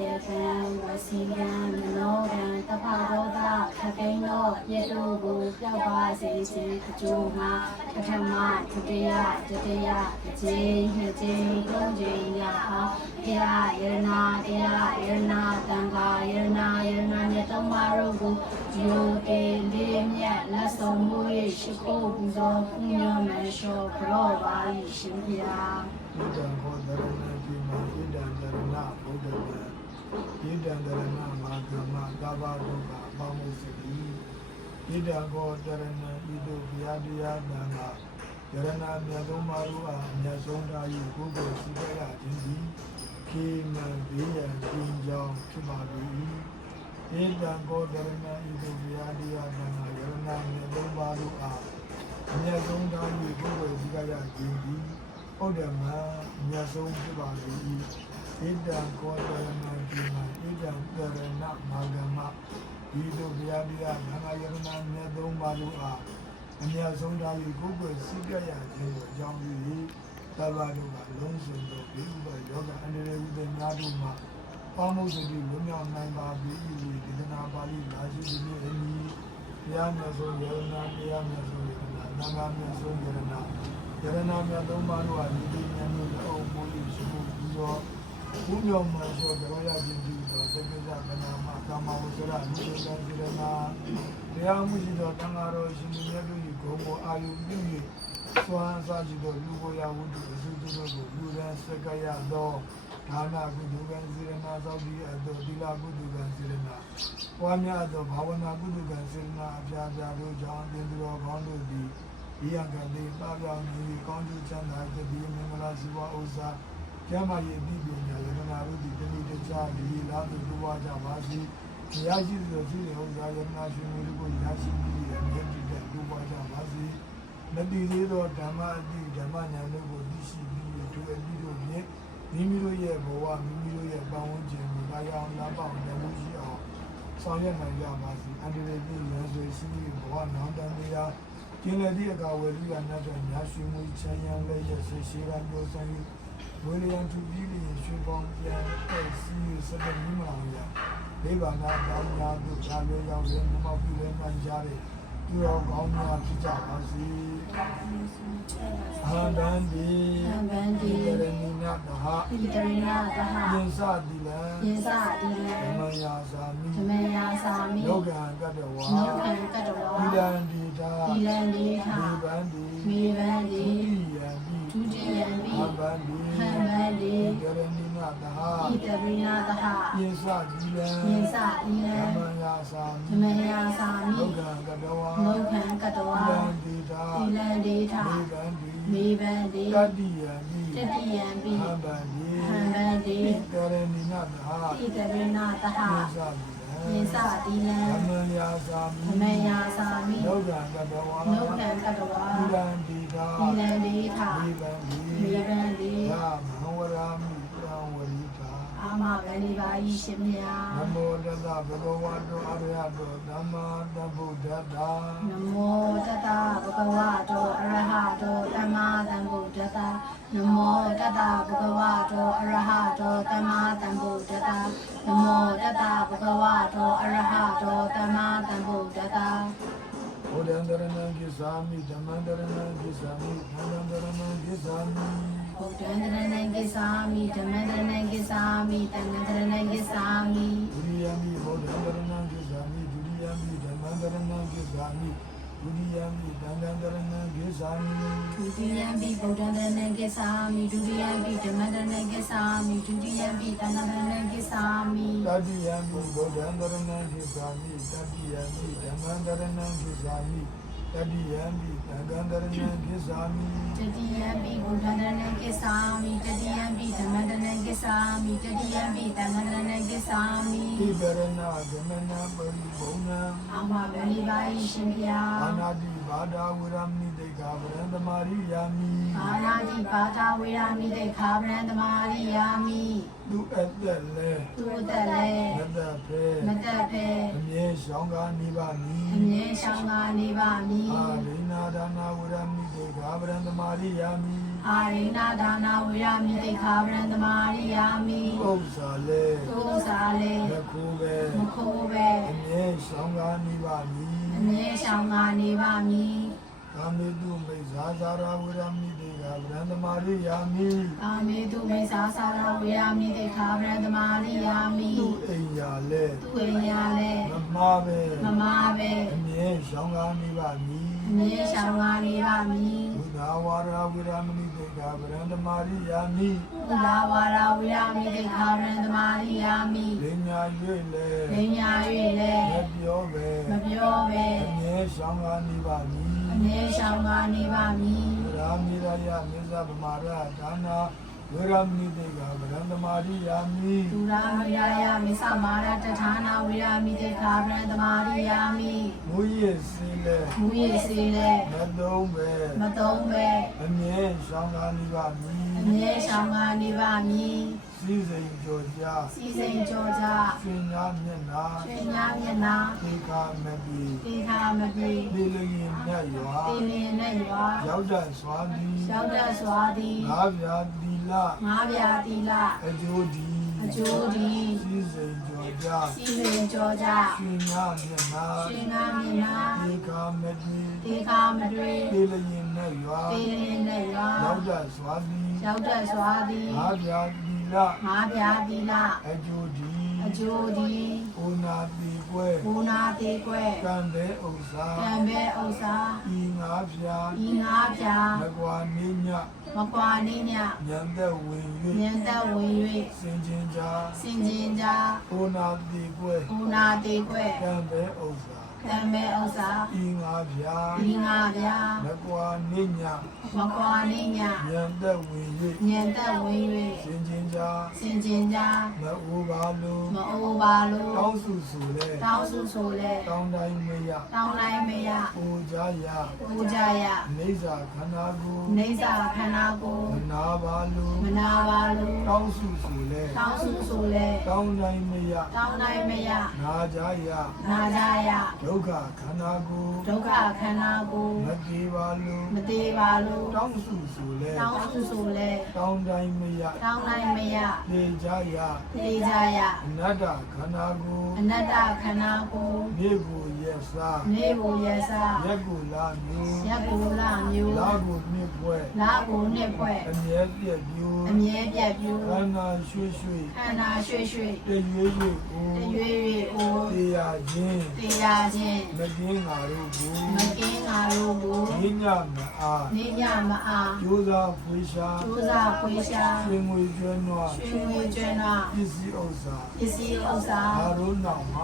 ယေကံဝစီကံမနောကံတဖရောဒခကိန်းသောယေတုကိုပြောက်ပါစေခြင်းအကျိုးမှာပထမဒုတိယတတိယတစ်ကြိမ်နှစ်ကြိမ်သုံးကြိမ်ရအောင်တရားယရနာတရားယရနာတန်ခါယရနာယရနာမြတ်သုံးပါးတို့ကိုယိုတေလေးမြတ်လက်ဆောင်မှု၏ရှိခိုးပူဇော်ပူညောမလျှော်ကြောပါ၏ရှင်ဘုရားဣဒံဟောတရဏတိမဣဒံတရဏဘုဒ္ဓဝံ ဣဒံတရဏမာဂမကဘာဒုက္ခအပေါင်းမှုစီဣဒံဟောတရဏဣတုဘုရားတရားတန်ခါယရဏမြတ်သုံးပါးတို့အားအမြတ်ဆုံးထား၍ကိုယ်ကိုယ်စီကရခြင်းသည်ခေမံဘေးရန်ကျင်းကြောင်းဖြစ်ပါ၏ဣဒံဟောတရဏဣတုဘုရားတရားတန်ခါယရဏမြတ်သုံးပါးတို့အားအမြတ်ဆုံးထား၍ကိုယ်ကိုယ်စီကရခြင်းသည်ဟုတ်တယ်မှာအများဆုံးဖြစ်ပါစေ၏ ဣဒံကောတရဏဒီမှာဣဒံတရဏမာဂမဒီတို့ဘုရားတရားငါးရဏမြတ်သုံးပါးတို့အားအများဆုံးထား၍ကိုယ်ကိုယ်စိတ်ကြရခြင်းကိုအကြောင်းပြု၍သဗ္ဗတို့ကလုံးစုံသောဘိဥပယောဂအန္တရာယ်ဥပ္ပများတို့မှာပေါင်းမှုစတိလွမြောက်နိုင်ပါပြီ၏ဒေသနာပါဠိလာရှိသည်နှင့်အညီဘုရားမြတ်ဆုံးယရဏတရားမြတ်ဆုံးယရဏနာဂမြတ်ဆုံးယရဏယရနာမြတ်သုံးပါးတို့ဟာဒီဒီဉာဏ်မျိုးအုံမိုးလေးရှိဖို့ပြီးတော့ ဘုမြောမှဆိုကြောရခြင်းပြီးတော့တက္ကသကနာမကာမဝဇ္ဇရလူတွေကံစေရနာတရားမှုရှိသောတန်ဃာတော်ရှင်မြတ်တို့၏ဂုဏ်ကိုအာယုပြု၍သွမ်းစားကြည့်သောလူဘဝဝတ္ထုအစုစုတို့ကိုလူရန်စကရသောဒါနကုသိုလ်ကံစေရနာသောပြီးအပ်သောသီလကုသိုလ်ကံစေရနာပွားများသောဘာဝနာကုသိုလ်ကံစေရနာအပြားပြားတို့ကြောင့်သင်သူတော်ကောင်းတို့သည်ဒီယံကလေးပါပြောင်းနေကောင်းကျိုးချမ်းသာတဲ့ဒီမင်္ဂလာစီဝါဥစ္စာ ကျမ်းမာရေးအသိပညာယရနာတို့ဒီတဏိတခြားဒီလာသူတို့ဝါကြပါစီ။ရရှိသောရှိတဲ့ဥစ္စာယရနာရှင်မျိုးကိုရရှိပြီးတဲ့မြတ်တိတဲ့တို့ဝါကြပါစီ။မတည်သေးသောဓမ္မအတိဓမ္မဉာဏ်တို့ကိုသိရှိပြီးတို့အပြီးတို့ဖြင့်မိမိတို့ရဲ့ဘဝမိမိတို့ရဲ့ပတ်ဝန်းကျင်ကိုလာရောက်လာပေါင်းနေမှုရှိအောင်ဆောင်ရွက်နိုင်ကြပါစီ။အန္တရာယ်ပြည့်ရန်ဆွေရှိဘဝနောင်တန်တရားကျင်းတဲ့ဒီအကာဝယ်လူရနတ်တဲ့ညာရွှေမွေးချမ်းရန်လည်းရဆွေရှိရန်ပြောဆိုင် ဝေလျံသူပြီးပြီးရွှေပေါင်းပြန်တဲ့စီးစတဲ့မိမအောင်ရဒေဗနာတောင်းများတို့ခြားရွေးရောက်ရင်မောက်ပြလဲမှန်ကြတဲ့သူတော်ကောင်းများဖြစ်ကြပါစေအာဒန္တိအံဗန္တိဒီရဏိနတဟဣတရိနာတဟယင်္စတိလံယေသတိလံဓမ္မယာသာမိဓမယာသာမိလောကံကတ္တဝါနောကံကတဝါဒီလံဒီတာဒီလံဒီထာဒီဗန္တိမေဗန္တိယံတိဒုတိယံပိအဘန္တိဟံ ဗန္တိကရဏိနသဟဣတရိနာတဟယေသဒီလံယေသတိလံဓမ္မယာသာဓမယာသာမိလောကံကတဝါနောကံကတဝါလံဒီတာဒီလံဒီထာမေဗန္တိမေဗန္တိတတိယံတိတတိယံပိအဘန္တိဟံဗန္တိကရဏိနသဟဣတရိနာတဟယေသဒီလံယေသတိလံဓမ္မယာသာဓမယာသာမိလောကံကတဝါနောကံကတဝါဒီလံဒီတာဒီလံဒီထာမေဗန္တိမေဗန္တိယာမဟဝ ရာမိတံဝရိတာအာမဗန္ဒီပါဤရှင်မြတ်နမောတသဗုဒ္ဓဝါတောအရဟတောသမ္မာသမ္ဗုဒ္ဓတ္တာနမောတတဘဂဝတောအရဟတောသမ္မာသမ္ဗုဒ္ဓတ္တနမောတတဘဂဝတောအရဟတောသမ္မာသမ္ဗုဒ္ဓတ္တနမောတတဘဂဝတောအရဟတောသမ္မာသမ္ဗုဒ္ဓတ္တဘုဒ္ဓံတရဏံကိသာမိဓမ္မံတရဏံကိသာမိသံဃံတရဏံကိသာမိ ဘုဒ္ဓံတရဏံကိသာမိဓမ္မံတရဏံကိသာမိတန်ဃံတရဏံကိသာမိဒုတိယမိဘုဒ္ဓံတရဏံကိသာမိဒုတိယမိဓမ္မံတရဏံကိသာမိဒုတိယမိသံဃံတရဏံကိသာမိဒုတိယံပိဗုဒ္ဓံတရဏံကိသာမိဒုတိယံပိဓမ္မံတရဏံကိသာမိဒုတိယံပိတန်ဃံတရဏံကိသာမိတတိယမိဘုဒ္ဓံတရဏံကိသာမိတတိယမိဓမ္မံတရဏံကိသာမိတတိယမိသံဃံတရဏံကိသာမိတတိယံပိဘုဒ္ဓံတရဏံ சாமி ஜதியம்பி தமதனக சாமி ஜதியம்பி தமதனக சாமி திபரனா தமனா பரி பௌனா அம்மா கலிபாய் சிந்தியா அனாதி பாடா உராமி தேகா வரந்த மாரியாமி அனாதி பாடா உராமி தேகா வரந்த மாரியாமி သူအပ်သက်လဲသူသက်လဲမသက်ဖဲမသက်ဖဲအမြဲရှောင်းကားနေပါမည်အမြဲရှောင်းကားနေပါမည်အာရိနာဒါနာဝရမိတေကာဗရန္တမာရိယာမိ အအာရိဏဒါနာဝိရမိတိခာဗရံသမာရိယာမိဥစ္စာလေသုစာလေမခိုးပဲမခိုးပဲအမြဲဆောင်ကားနေပါမည်အမြဲရှောင်ကနေပါမည်ကာမေတုမိစ္ဆာသာရဝိရမိ တေကဗရန္တမာရိယာမိကာမေတုမိစ္ဆာစာရဝိရမိတိခာဗရံသမာရိယာမိသူအိမ်ရာလေသူဝိညာလေမမားပဲမမပဲအမြဲဆောင်ကားနေပါမည်အမြဲရှောင်ကနေပါမည်ဘုရားဝါရဝိရမိတေကဗရန္တမာရိယာမိကုလာဝါရဝိရမိတိခာဗရံသမာရိယာမိလင်ညာ၍လေပညာ၍လေမပြောပဲမပြောပဲအမြဲဆောင်ကားနေပါမည် အမြဲရှောင်ကနေပါမည်ရာမိရယမေဇဗမာရဒါနာဝိရမိတေကဗရန္တမာရိယာမိဒူရာမိယာယမိသမာရတထာနာဝိရမိတိခာဗရံသမာရိယာမိမူရည်စင်းလေမူရည်စေလေမသုံးပဲမသုံးပဲအမြဲဆောင်ကားနေပါမည်အမြဲရှောင်ကနေပါမည် စည်းစိမ်ကြောကြစီစဉ်ကြောကြစင်ညာမျက်နာရွှေညာမျက်နာသေခာမပီတေခာမပြေလေလျင်မြတ်ရွာတေလင်းနဲ့ရွာရောက်တစွာသည်ရောက်တတ်စွာသည်ငါးပြာသီလငါးပြာတိလအကျိုးဒီအကျိုးဒီစည်းစိမ်ကြောကြစီစဉ်ကြောကြရှင်ညာမျက်နာရွှေညာမျက်နာသေခာမပီတေခာမတွေ့လေလျင်နဲ့ရွာတေလင်းနဲ့ရွာရောက်တစွာသည်ရောက်တတ်စွာသည်ငါးပြာသီ လငါးပြာတိလအကျိုးဒီအကျိုးဒီဩနာတိကွယ်ဘူနာတေကွဲ့ကံတဲ့ဥစ္စာကံပဲဥစ္စာဤငါးပြာဤငါးပြာမကွာနေညမကွာနေမြဉာဏ်သက်ဝင်ဉာဏ်သက်ဝင်၍စင်ချင်းကြာ၍စင်ကြင်ကြဩနာတိကွယ်ဘူနာတေကွဲ့ကံတဲ့ဥစ္စာ ကံပဲဥစ္စာဤငါးပြာဤငါးပြာမကွာနေညမကွာနေမြဉာဏ်သက်ဝင်၍ဉာဏ်သက်ဝင်စင်ချင်းကြာ၍စင်ကြင်ကြမအိုးပါလိုမအိုးပါလို့တောင်းစုစုလေတောင်းစုဆိုလဲတောင်းတိုင်းမရတောင်းတိုင်းမရပူကြရပူကြရနေစာခန္ဓာကိုနေစာခန္ဓာကိုမနာပါလိုမနာပါလို့တောင်းစုစုလေတောင်းစုဆိုလဲတောင်းတိုင်းမရတောင်းတိုင်းမရနာကြရနာကြရဒုက္ခခန္ဓာကိုဒုက္ခခန္ဓာကိုမသေးပါလိုမသေးပါလို့တောင်းစုစုလေတောင်းစုဆိုလဲတောင်းတိုင်းမရတောင်းတိုင်းမရနေကြရသိကြရအနတ္တခန္ဓာကိုအနတ္တခန္ဓာကိုနေကိုရက်စာနေဖို့ရစရက်ကိုလာမျိုးရက်ကိုလာမျိုးလာကိုနှစ်ပွဲလာကိုနှစ်ဖွဲ့အမြဲပြည့်ပြိုးအမြဲပြတ်ပြူခန္ဓာရွှေရွှေခန္ဓာရွှေရွှေတရွေ့ရွေ့ကိုတရွေရွေအိုးတရားခြင်းတရားခြင်းမကင်းငါတို့ကိုမကင်းငါတို့ကိုညညမအားနေညမအားကြိုးစားဖွေးရှားကျိုးစားခွေးရှာရွှေငွေကျွမ်းနွားရွှေငွေကျွမ်းတော့ပစ္စည်းဥစ္စာပစ္စည်းဥစ္စာင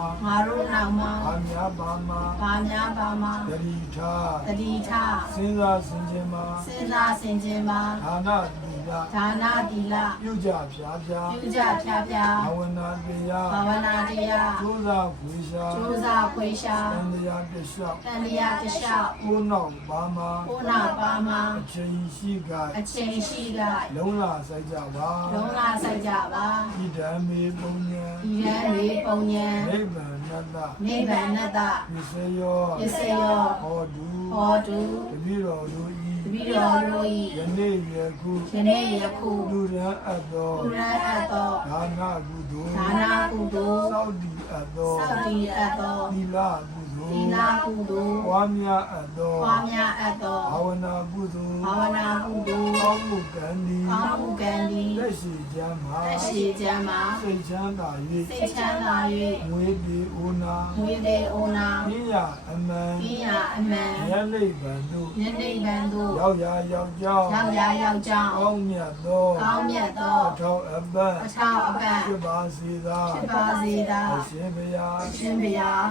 ါတို့နောက်မှာငါတို့နောက်မှာအများပါမှာဗာများပါမှာတတိထားတတိထစဉ်းစားဆင်ခြင်မှာစဉ်းစားဆင်ခြင်ပါဌာနတိလဒါနာတိလပြုကြဖြားဖြားပြုကြဖြားဖြားဘာဝနာတရားဘာဝနာတရားကြိုးစားဖွေးရှားကျိုးစားခွေးရှာတန်တရားတစ်လျှောက်တန်လျာတလျှောက်ကိုယ်နောက်ပါမှာကိုနာပါမှာအချိန်ရှိကအချိန်ရှိကလုံးလာဆိုင်ကြပါလုံးလာဆိုင်ကြပါဣဒံမေပုံညံဒီရန်လေးပုံညံနိဗ္ဗာန်နတ္တနိဗ္ဗာန်တပစ္စယောပစ္စယောဟောတုဟောတုတပိတော်တို့ တပိတော်တို့ဤဤယနေ့ယခုယနေ့ယခုလူရန်အပ်သောပုရအပ်သောဒါနကုသိုလ်ဒါနာကုသိုလ်သောက်တည်အပ်သောစောင့်တည်အပ်သောသီလကုသိုလ်သီနာကုသိုလ်ဝါများအပ်သောပွားများအပ်သောဘာဝနာကုသိုလ်ဘာဝနာကုသိုလ် ကောင်းမှုကံသည်ကောင်းမှုကံသည်လက်ရှိကျမ်းမှာသက်ရှိကျမ်းမှာစိတ်ချမ်းသာစိတ်ချမ်းသာ၍ငွေဒီဥနာ၍ငွေသေးအိုနာပညာအမှန်ပညာအမှန်ဉာဏ်နိဗ္ဗာန်သို့ယနေ့ဗန်သို့ရောက်ရာရောက်ကြောင်းရောက်ရာရောက်ကြောင်းကောင်းမြတ်သောကောင်းမြတ်သောအထောက်အပံ့အထောက်အပံ့ဖြစ်ပါစေသာဖြစ်ပါစေသာအရှင်ဘုရားရှင်ဘုရား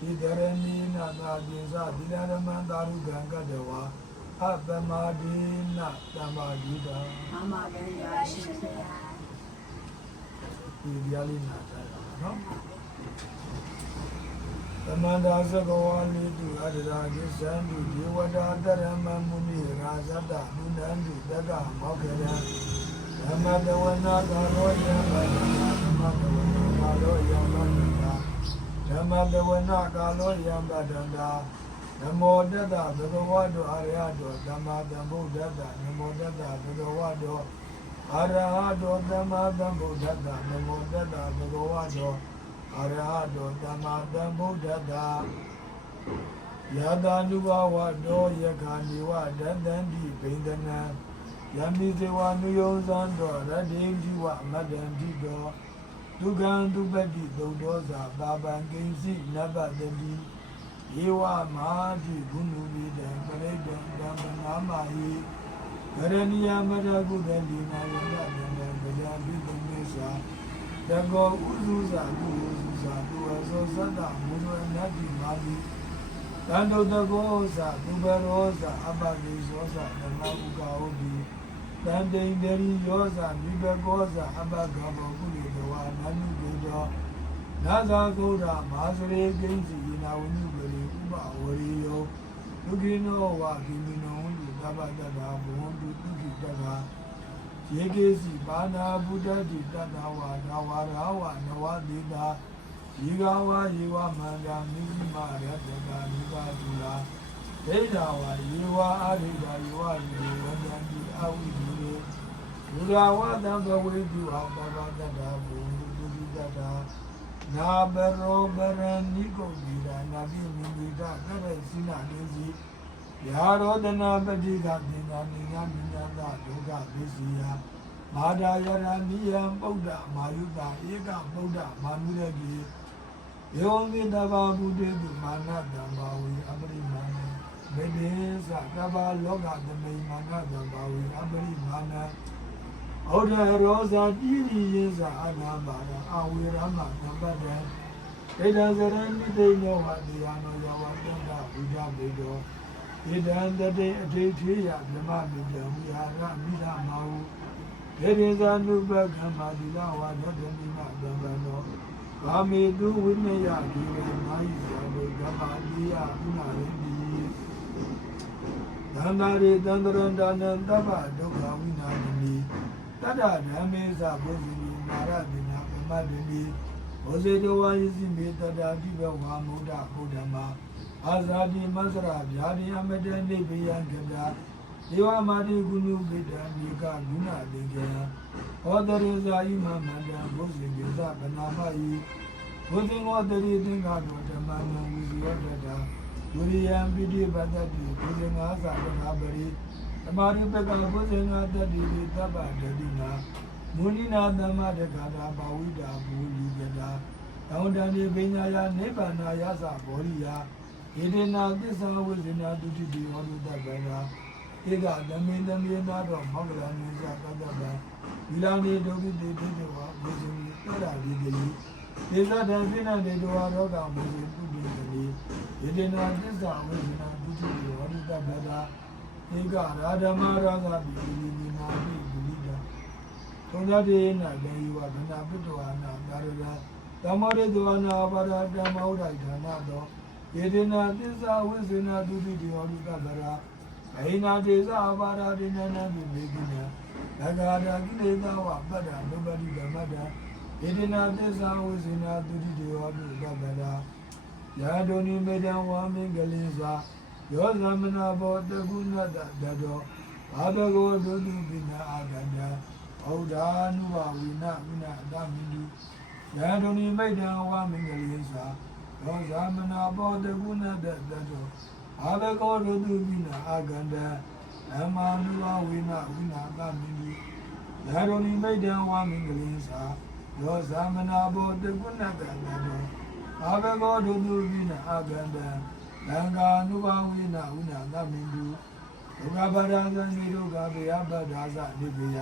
ဒီဒရဏီနာသာပိစသီလရမန္တာရုကံကတဝါ အပမဒီနတမ္မာဒိတာအမဘုရားရှင်ဘုရားဒီဗျာလေးနာတာနော်သမန္တာသကဝါလိတုအတရာကိသံတုဒေဝတာတရမမုနိရာဇတမုနန္တုတက္ကမောက္ခယံဓမ္မတဝနာကာရောယံဗန္ဓဓမ္မတဝနာကာရောယံဗန္ဓဓမ္မတဝနာကာရောယံဗန္ဓ နမောတတ္တဘဂဝတောအရဟတောသမ္မာသမ္ဗုဒ္ဓတ္တနမောတတ္တဘဂဝတောအရဟတောသမ္မာသမ္ဗုဒ္ဓတ္တနမောတတ္တဘဂဝတောအရဟတောသမ္မာသမ္ဗုဒ္ဓတ္တယတာနုဘဝတောယခာနိဝဒတ္တန္တိဘိန္ဒနံယမိဇေဝနုယောဇံတောရတ္တိတိဝမတ္တန္တိတောဒုက္ခံဒုပ္ပတိသုံးဒောဇာပါပံကိဉ္စီနဗ္ဗတတိ ယေဝမာတိဂုဏုပိတံပရိဒံဓမ္မနာမဟိကရဏီယမရကုတတိနာယတတံဗယံပိတုမေသာတကောဥစုသာကုဥစုသာသူအသောသတ္တမုဒ္ဒနတ္တိမာတိတန္တုတကောသာသူဘရောသာအပတိသောသာဓမ္မဥကာဟုတိတန်တိန်တရိယောသာမိဘကောသာအပကဘောကုလိတဝါနန္တုတေတောနာဇာဂௌရမဟာစရေကိဉ္စီနာဝနုပရိဥပဝရိယောဒုက္ခိနောဝကိမိနောဟိသဗ္ဗတတ္တာဘဝန္တုဒုက္ခိတတ္တာယေကေစီပါဏာဘုဒ္ဓတိတတ္တဝါဒဝါရဝန ဝတိတာယေဂဝါယေဝမန္တာမိမရတ္တကာနိပါတုလာဒိဋ္ဌာဝါယေဝအာရိတာယေဝယေဝန္တံတိအဝိဒိရေဘုရားဝတံဘဝေတုဟာသဗ္ဗတတ္တာဘဝန္တုဒုက္ခိတတ္တာ နာဘရောဘရဏိကုတိရာနာတိမိမိဒကရစိနာနေစီယာရောဒနာပတိကပညာနိညာမိညာသဒုက္ခပစ္စယမာဒာယရဏိယံပုဒ္ဒမာယုတာဧကပုဒ္ဒမာနုရတိယောမိတဘာဘုတေတုမာနတံဘာဝေအပရိမာဏမေတေသကဘာလောကသမိမာနတံဘာဝေအပရိမာဏ ဩဒရောဇာတိရိယေဇာအနာပါရအဝေရမနပတ္တံဣဒံဇရဏိတေနောဝတိယနောယဝတ္တဘုရားဘေတောဣဒံတတေအထိထေယဓမ္မမိတံဝိဟာရမိဓမဟုဒေရေဇာနုပကမ္မာတိလဝါဒတမိမသံဃနောကာမေတုဝိနယဒီဝေမာယိယဝေကမ္မာတိယပုနာရိတိသန္တာရေသန္တရန္တာနံတပ္ပဒုက္ခဝိနာတိ တတ္တဓမ္မေသဘုဇိနိမာရတိနာပမတ္တိဘောဇေတဝါယစီမေတ္တာတိဘဝမုဒ္ဒဘုဒ္ဓမာအာဇာတိမသရဗျာတိအမတန်နိဗ္ဗယံကတာဒေဝမာတိကုဏုပိတံမြေကဂုဏတေကေဟောတရေဇာယိမမန္တံဘုဇင်ကေသဗနာမယိဘုဇင်ဝတရိသင်္ဃတောဓမ္မနံဝိဇယောတတာဒုရိယံပိတိပတ္တိဘုဇင်ငါသဗနာပရိ သမာရိပကဘုဇင်္ဂတတိတိသဗ္ဗတတိနာမုနိနာသမ္မတက္ကတာဘာဝိတာဘူလီကတာသောတန်ဒီပညာယနိဗ္ဗာနာယသဘောရိယဣတိနာသစ္စာဝိဇ္ဇနာတုတိတိဟောတုတ္တဗရာဧကသမေသမေနာတော်မောဂလနိစ္စကတ္တဗံဝိလာနေဒုက္ခိတေတေတဝဘုဇင်သရတိတိသေဇတံစိနတေတဝရောဂဘုဇင်တုတိတိဣတိနာသစ္စာဝိဇ္ဇနာတုတိတိဟောတုတ္တဗရာ ဧကရာဓမရာဂပိပိနိနာပိဒုရိတာသုံးသတေနဒေယဝဒနာပိတဝနာသာရယသမရိတဝနာပါရဓမ္မဥဒိဌာနသောယေတိနာသစ္စာဝိဇ္ဇနာဒုတိတိဟောတုကဗရာဘိနာတေဇအပါရဒိနနာပိမေကိနသဂါဒကိလေသာဝပတ္တနုပတိဓမ္မတယေတိနာသစ္စာဝိဇ္ဇနာဒုတိတိဟောတုကဗရာယာဒုန်ိမေတံဝါမင်္ဂလိသာ ယောသမနာဘောတကုဏတတတောဘာဘဂဝဒုတုပိနာအာဂန္တဩဒာနုဘဝိနဝိနအတမိတုယန္တုန်ိမိတ်တံဝမင်္ဂလိသာယောသမနာဘောတကုဏတတတောဘာဘဂဝဒုတုပိနာအာဂန္တဓမ္မာနုဘဝိနဝိနအတမိတုယန္တုန်ိမိတ်တံဝမင်္ဂလိသာယောသမနာဘောတကုဏတတတောဘာဘဂဝဒုတုပိနာအာဂန္တ သံဃာနုဘဝိနာဥနာသမင်တုဒုက္ခပဒာသနေဒုက္ခဘေယပဒာသနေဘေယ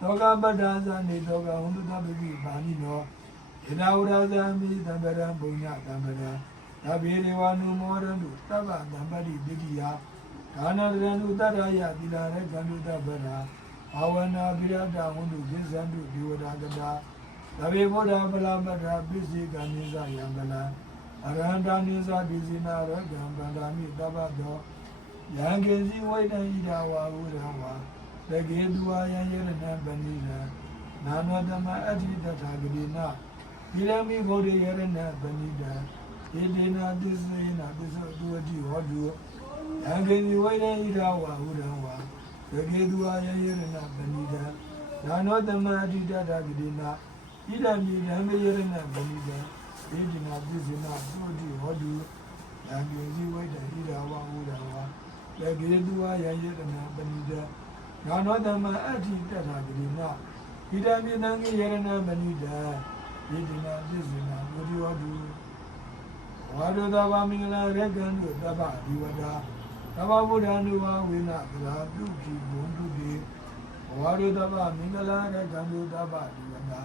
ဒုက္ခပဒာသနေဒုက္ခဝန္တုတပိပိပါဏိနောဣဒဝရဇံမိသံဗရံပုညသံဗရံသဗ္ဗေဒေဝနုမောရန္တုသဗ္ဗသံပတိပိတိယဒါနရန္တုတတရယတိလာရကန္တုတဗရာဘာဝနာပိယတဝန္တုကိသန္တုဒေဝတာကတာသဗ္ဗေဘောဓပလမတ္ထပိစိကံနိသယံကလံ အရဟံတာနိသတိစိနာရကံဗန္ဒာမိတပ္ပတောယံကေစီဝိတံဣဒဝါဟုရဝါတကေတုဝါယံယရဏပဏိနံနာနောတမအဋ္ဌိတထာဂတိနဣရမိဘုဒ္ဓယရဏပဏိတံယေဒေနာသစ္စေနာသစ္စေတုဝတိဟောတုယံခေနိဝိရေဣဒဝါဟုရံဝါသကေတုအာယယေရဏပဏိတံနာနောတမအတိတတဂတိနာဣဒံမိဓမ္မယေရဏပဏိတံ ယေဒေနာသစ္စေနာတုဝတိဟောတုယံခေနိဝိရေဣဒဝါဟုရံဝါသကေတုအာယယေရဏပဏိတံနာနောတမအတိတတဂတိနာဣဒံမိဓမ္မယေရဏပဏိတံယေဒေနာသစ္စေနာတုဝတိဟောတုဝါဒသဘာမင်္ဂလာရကံတို့တပ္ပဒီဝတာသဘာဗုဒ္ဓ ानु ဝဝိနသလာတုခိဘုံတုတိဝါဒသဘာမင်္ဂလာရကံတို့တပ္ပဒီဝတာ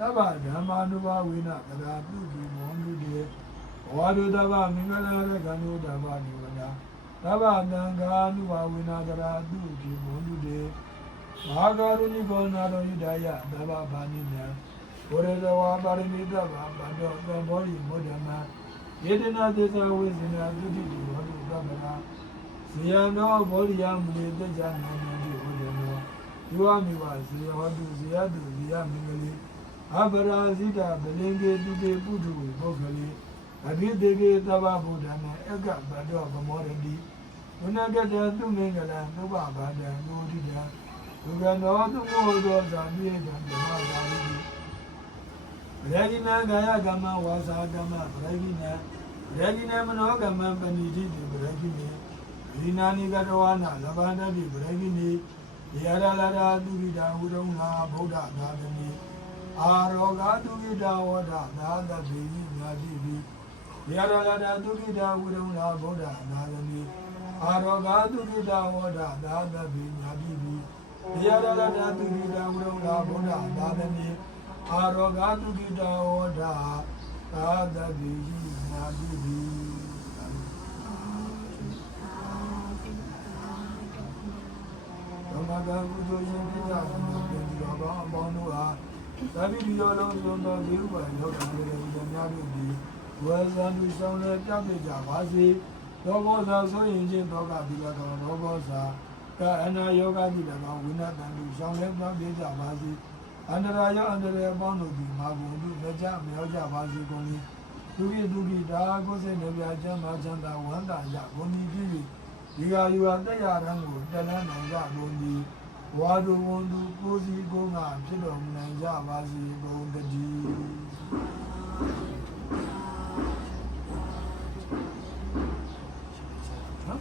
သဗ္ဗဓမ္မာနုဘဝိနသလာတုခိဘုံတုတိဝါဒသဘာမင်္ဂလာရကံတို့တပ္ပဒီဝတာသဗ္ဗသံဃာနုဘဝိနသလာတုခိဘုံတုတိမဟာကရုဏိကောနာတော်ဣဒယသဗ္ဗဘာနိနံဝရဇဝါပါရမီတဗ္ဗဗန္တောသံဘောရိမောဒနာယေတနာသေသာဝိဇ္ဇနာသုတိတိဘောဓုသမ္မာဇေယံသောဘောဓိယမူလေတ္ကြနာမတိဟောတယ်နောယောမိဝဇေယဟောတုဇေယတုဇေယမင်္ဂလိ အပရာဇိတာဗလင်ကေတုတေပုထုဝေဘောဂလိအဘိတေကေသဗ္ဗဗုဒ္ဓနာအကဗတ္တောဗမောရတိဝနကတသုမင်္ဂလံသုဘဘာဒံလောတိတံဒုက္ခနောသုမောသောဇာတိတံဓမ္မသာရိတိဗရဂိနံကာယကမ္မဝါစာကမ္မဗရဂိနံဗရဂိနံမနောကမ္မပဏိတိတိဗရဂိနေဝိနာနိကတဝနာလဘာတတိဗရဂိနေယရလာရာသူရိတာဝုရုံနာဗုဒ္ဓသာသမိ အာရောဂသူရိတာဝဒသာသဗေညညာတိပိယရလာရာသူရိတာဝုရုံနာဗုဒ္ဓသာသမိအာရောဂသူရိတာဝဒသာသဗေညာတိပိယရလာရာသူရိတာဝုရုံနာဗုဒ္ဓသာသမိအာရောဂတုကိတဝဒသာသတိနာတိတိသမဂံကုသိုလ်ရှင်ပြည့်စုံသောပြည်တော်ကောင်းအပေါင်းတို့အား သဗ္ဗိတိယောလုံးစုံသောဒီဥပါရောက်တော်မူတဲ့ဉာဏ်များတို့သည်ဝေဇန်သူဆောင်လည်းပြပြကြပါစေသောဘောဇာဆိုရင်ချင်းသောကဒီကတော့သောဘောဇာကာအနာယောဂတိ၎င်းဝိနတန်သူဆောင်လည်းပြပြကြပါစေအန္တရာယအန္တရာယ်ပေါင်းတို့ဒီမာဘုံတို့မကြမရောက်ကြပါစေကုန်၏သူရိသူရိဒါကိုယ်စိတ်နှပြချမ်းသာချမ်းသာဝန္တာရဘုံဒီဖြစ်၍ဒီဟာယူဟာတက်ရရန်ကိုတလန်းနိုင်ကြကုန်၏ ဝါဒဝန်သူကိုစီကိုငါဖြစ်တော်မူနိုင်ကြပါစေကုန်တည်းနော်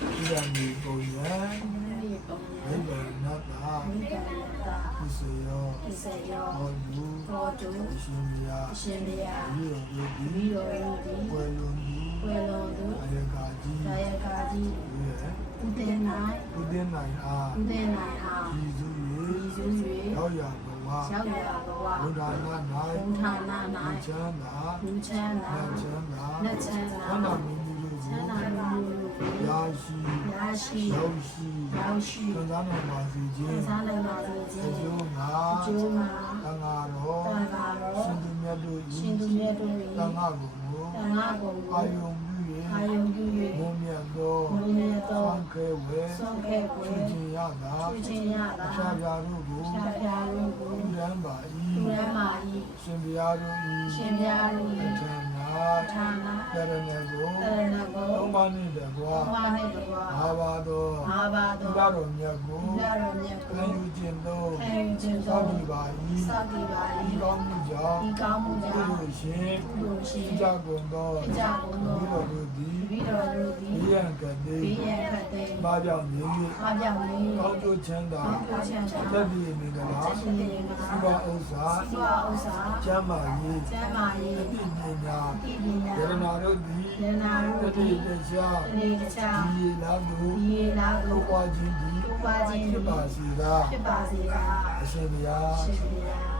ဒီကနေ့ပုံရန်မြေပုံဘိဗံနတ္တာမိဂယတာသစ္စယောဣစေယောဟောတုသောတုအရှင်မြာအရှင်မြတ်ဤရောဒီမိတော်ယုတိဝေလွန်ဒီ ဝေလောတုအယကာကြီးဒါယကာကြီးရဲ့ဥဒေနိုင်ဘုဒ္ဓနိုင်အားဥဒေနိုင်အားဤစုဤ၍စု၍ရောက်ရဘဝရောက်ရဘဝဘုရားနာဘု၌ရားနာဤ၌ချမ်းသာဘုချမ်းသာနတ်ချမ်းသာနတ်ချမ်းသာသန္တာမင်းကြီးတို့ချကိုမ်းသာမှုတို့ကိုရာရှိရရှိရောက်ရှိရောက်ရှိသံဃာတော်ပါစီခြင်းစားနိုင်ပါစေခြင်းအကျိုးငါအကျိုးမှာသံဃာတော်တန်ခါတော်ရှင်သူမြတ်တို့ရှင်သူမြတ်တို့သံ၏ဃာကို တန်ခါကိုအာယုံပြုအာ၍ယုံပြု၍ဘုံမြတ်သောဘုံမြတ်သောသံခဲဝဲဆုံးခဲ့ကိုချွချင်းရတာချွချင်းရတာအချာပြာတို့ကိုဖြာဖြာတို့ကိုလူရန်ပါသူ၏ရမ်းမာ၏ရှင်ဘုရားတို့ရှင်၏ပြားတို့အ၏ထံဌာန၌ကရဏကိုတရဏကို သုံးပါးနှင့်တကွာဘဝနှင့်တကွာဘာပါသောဘာပါသီသောလတော်မြတ်ကိုသီလတော်မြတ်ခံကိုယူခြင်းသောခံယူခြင်းသောသောဒီပါစ၏တိပါဒီ၏ကောင်းမှုကြောင့်ဒီကောင်းမှုဘုကြောင့်ရားရှင်ဘုလိုရှင်ကြကုန်သောကြကုန်သောဘုရားတို့သည် ပြီးတော်တို့သည်ဘိယံကတိဘေးရန်ခတ်သိမ်းပါကြောင့်နေအားပြောင်းနေကောင်းကျိုးချမ်းသာကောင်းချမ်းသာသက်တည်နေကြလားသက်ရှင်နေမှာစီပါဥစ္စာစီဝဥစ္စာကျမ်းမာရေးကျမ်းမာရေးအသိဉာဏ်ညာတိပညာယရနာတို့သည်ယန္နာတတို့တိသည်တခြားတနေ့တခြားဒီလာတို့ဒီလာလောတို့ကခြင်းသည်ဥပါခြင်းဖြစ်ပါစေသာဖြစ်ပါစေသာအရှင်ဘုရားရှင်ဘုရား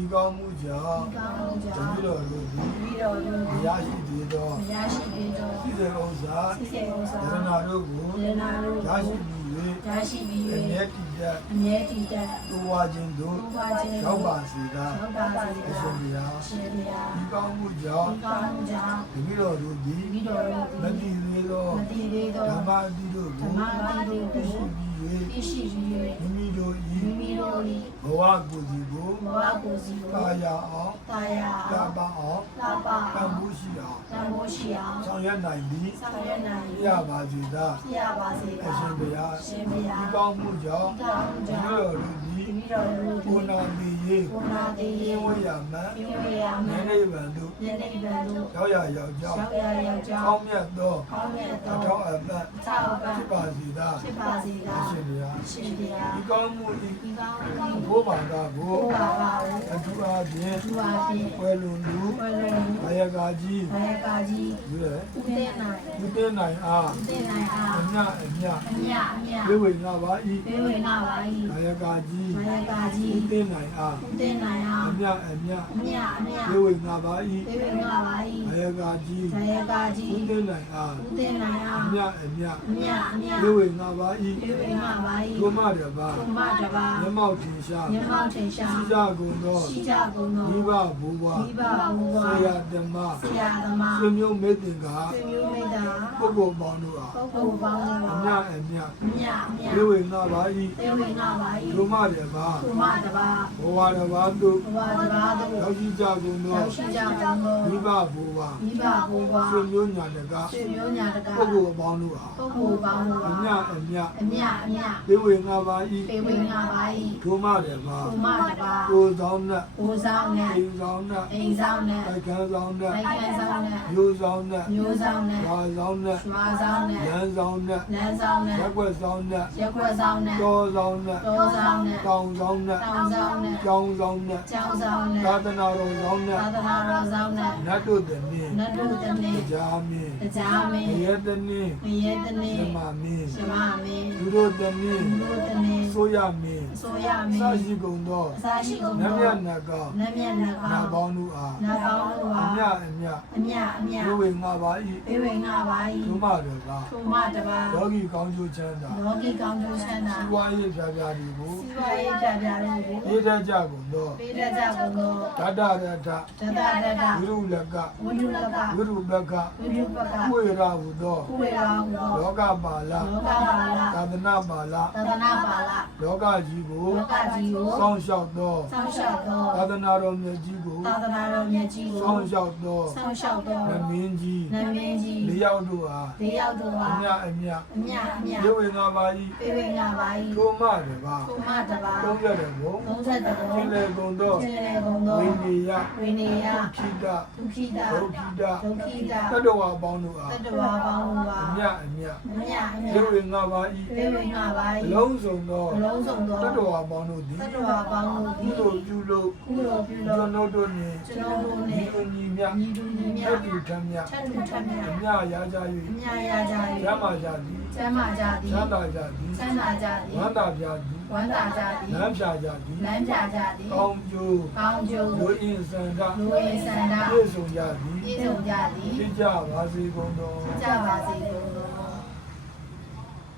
ဤကောင်းမှုကြောင့်ဒီကောင်းမှုကြောတင့်တိတော်တို့သည်ပြီးတော်တို့မရရှိသေးသောရရှိပြီးတော့စိစေဥစ္စာစိစေဥစ္စာယရနာတို့ကိုယန္နာတို့ရရှိပြီး၍ရရှိပြီးအမြဲ၍တည်တက်အမြဲတည်တတ်ကိုဝါခြင်းတို့ဘုရားခြင်းရောက်ပါစေသာရောက်ပါစေအရှင်ဘုရားရှင်ဘုရားဒီကောင်းမှုကြောင့်ဒီကောင်းမှုကြောင့်တပည့်တော်တို့သည်မိတော်တို့မတည်သေးသောမတည်သေးသောဓမ္မအတိတို့ဓမ္ကိုမအတိတို့ကို သိရှိပြီးသိရှိပြီး၍မိမိတို့မိ၏မိတို့၏ဘဝကိုယ်စီကိုဘဝကိုယ်စီကိုကာယအောင်တာယာကာပအောင်လာပါကံမှုရှိအောင်တန်ဖိုးရှိအောင်ဆောင်ရွက်နိုင်ပြီးဆောင်ရွက်နိုင်ရပါစေသာပြရပါစေအပါရှင်ဘုရားရှင်ဘုရားဒီကောင်းမှုကြောင့်ဒီကောင်းမှုတကြောပင့်ည့်တော်တို့သည်မိတော်တို့ဘုနာတိယေဘုနာတေသယေင်ဝရမံပြဝေယမနံည်းနိဗ္ဗာန်တို့ယနေ့ဗံတို့ရောက်ရရောက်ကြောင်းရောက်ရရောက်ကြောကောင်းင်းမြတ်သောကောင်းမြတ်အသောထောက်အပံ့သာဝကဖြစ်ပါစေသာဖြစ်ပါစေအသာရှင်ဘုရားရှင်ဘုရားဒီကောင်းမှုဤဒီကောင်းမှုဘိုးမာတာကိုဘုရားပါကိုအထူးအားဖြင့်သူအားဖြင့်ဝယ်လွန်လူဝယ်လုံးဘာယကာကြီးဘယကာကြီးပြီးတော့ဦးတဲ့နိုင်ဒီတဲ့နိုင်အားဦးတဲ့နိုင်အားအမြအမြအမြအမြဝိဝေငါပါဤဘေးဝင်နာပါ၏ဘာယကာကြီးဘယကာကြီးဒီတဲ့နိုင်အားဦးတဲ့နိုင်အားအမြအမြအမြအမြဝိဝေငါပါဤဘေးဝင်နာပါဘာ၏ယကာကြီးဘယကာကြီးဒီတဲ့နိုင်အားဦးတဲ့နိုင်အားအမြအမြအမြအမြဝိဝေငါပါဤဘေးဝင်နာပါဒု၏မတပါကုမတပါမျက်မှောက်ထင်ရှားမြမောက်ထင်ရှားရှိကြကုန်သောရှိကြကုန်သောမိဘဘိုးဘွားမိဘဘုဆရားရာဓမ္မဆရာသမားဆွေမျိုးမေတ္တင်ကဆွေမျိုးမိသားပုဂ္ဂိုလ်ပေါင်းတို့အားပုဂ္ဂိုလ်ပေါင်းအတို့မြအမြအမြအမြဝိဝေငါပါဤဘေးဝင်နာပါဒု၏မတပါကုမတပါဘဝတပါတို့ဘဝတပါတို့ရောက်ရှိကြကုန်သောရောက်ရှိကြကုန်သောမိဘဘိုးဘွားမိဘဘုရားဆွေမျိုးညာတကဆွေမျိုးညာတကာပုဂ္ဂိုလ်ပေါင်းတို့အားပုဂ္ဂိုလ်ပေါင်းတို့အမြအမြအမြအမြဝိဝေငါပါဤပေဝင်နာပါဒုမတပါ၏ကုမတပါကိုယ်ဆောင်နဲ့ကိုဆောင်နဲ့အိမ်ဆောင်နဲ့အိမ်ဆောင်နဲ့တိုက်ခန်းဆောင်နဲ့လိုက်ခံဆောင်နဲ့မျိုးဆောင်နဲ့မျိုးဆောင်နဲ့ရွာဆောင်နဲ့ရွာဆောင်နဲ့လမ်းဆောင်နဲ့လမ်းဆောင်နဲ့ရက်ွက်ဆောင်နဲ့ရက်ွက်ဆောင်နဲ့တော်ဆောင်နဲ့တောဆောင်နဲ့တောင်ဆောင်နဲ့တောင်ဆောင်နဲ့ကျောင်းဆောင်နဲ့ကျောင်းဆောင်နဲ့သာသနာတော်ဆောင်နဲ့သာသနာတော်ဆောင်နဲ့နတ်တို့သည်နှင့်နတ်တို့တနေ့ကြာမင်းတရားမင်းဘယတနည်းမယေတနေ့ဇမမင်းရှမမင်းသူတို့သည်နှင့်လူတို့တနေ့ဆိုရမင်းဆိုရမစင်းရှိကုန်သောအစာရှိကုန်နတ်သောမြတ်နတ်ကောင်းနတ်မြတ်နတ်နာကောင်းပေါင်းတို့အားနတ်ကောင်းတို့အဟာမြအမြအမြအမြဝိဝေငါပါဤဘေးဝင်ငါပါဒု၏မတော်ပါထုံမတပါယောဂီကောင်းကျိုးချမ်းသာလောကီကောင်းကျိုးချမ်းသာစီဝါရေးပြပြဒီကိုစီဝါရေးကြပြလို့ကိုရေးတတ်ကြကုန်သောပေးတတ်ကြကုန်သောဓာတရထတတတတဝိရုလကဝိနုလကဝိရုပကဝိနုပကဝိရဟုသောကုဝေရာဟုသောလောကပါလလောကပါလသာသနာပါလသဒနာပါလလောကကြီးကိုလောကကြီးကိုစောင့်ရှောက်သောစောင့်ရှောက်သောသာသနာတော်မြတ်ကြီးကိုသာသနာတော်မြတ်ကြီးကိုစောင့်ရှောက်သောစောင့်ရှောက်သောနမင်းကြီးနမင်းကြီးလေးယောက်တို့အားလေးယောက်တို့ဟာအမြအမြအမြအမြရေဝေငါပါဤပေးဝင်ငါပါ၏ထိုမတပါကုမတပါသုံးရတဲ့ဘုံ30တဘောသင်လေကုန်သောကျေလေကုန်သောဝိနေယဝိနေယခိတဒုခိတာဒုက္ခိတဒုခိတာတတ္တဝါပေါင်းတို့အားတတဝါပေါင်းတို့ပါအမြအမြအမြအမြရေဝေငါပါဤပေးဝင်ငါပါအ၏လုံးစုံသောအလုံးစုံသောတတ္တဝါပေါင်းတို့သည်တတဝါပေါင်းတို့ကုသည်သိုလ်ပြုလို့ကုသိုလ်ပြုကျွလို့န်တော်တို့နှင့်ကျွန်တော်တို့နှင့်ညီညီမြညီတူညီမျှတက်တူထမြထတ်တူထမျှအမြရာကြအ၍မြရကြရ၏မကြသည်ကျမ်းမာကြသည်ချမ်းသာကြသည်ချမ်းသာကြသည်ဝမ်းသာကြသည်ဝမ်းသာကြသည်လမ်းဖြာကြသည်လမ်းပြကြသည်ကောင်းကျိုးကောင်းကျိုးလူအင်းစန္ဒလူဝေစန္ဒပြည့်စုံကြသည်ပြည့်စုံကြသည်ဖြစ်ကြပါစေကုန်သောကြပါစေကုန်သော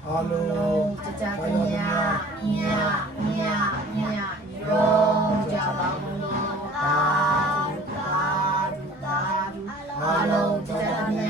အလုံးကြကြမြာမြာမြာမြာရောကြပါဘုံတော်သာသာသာအလုံးကြကြမြာ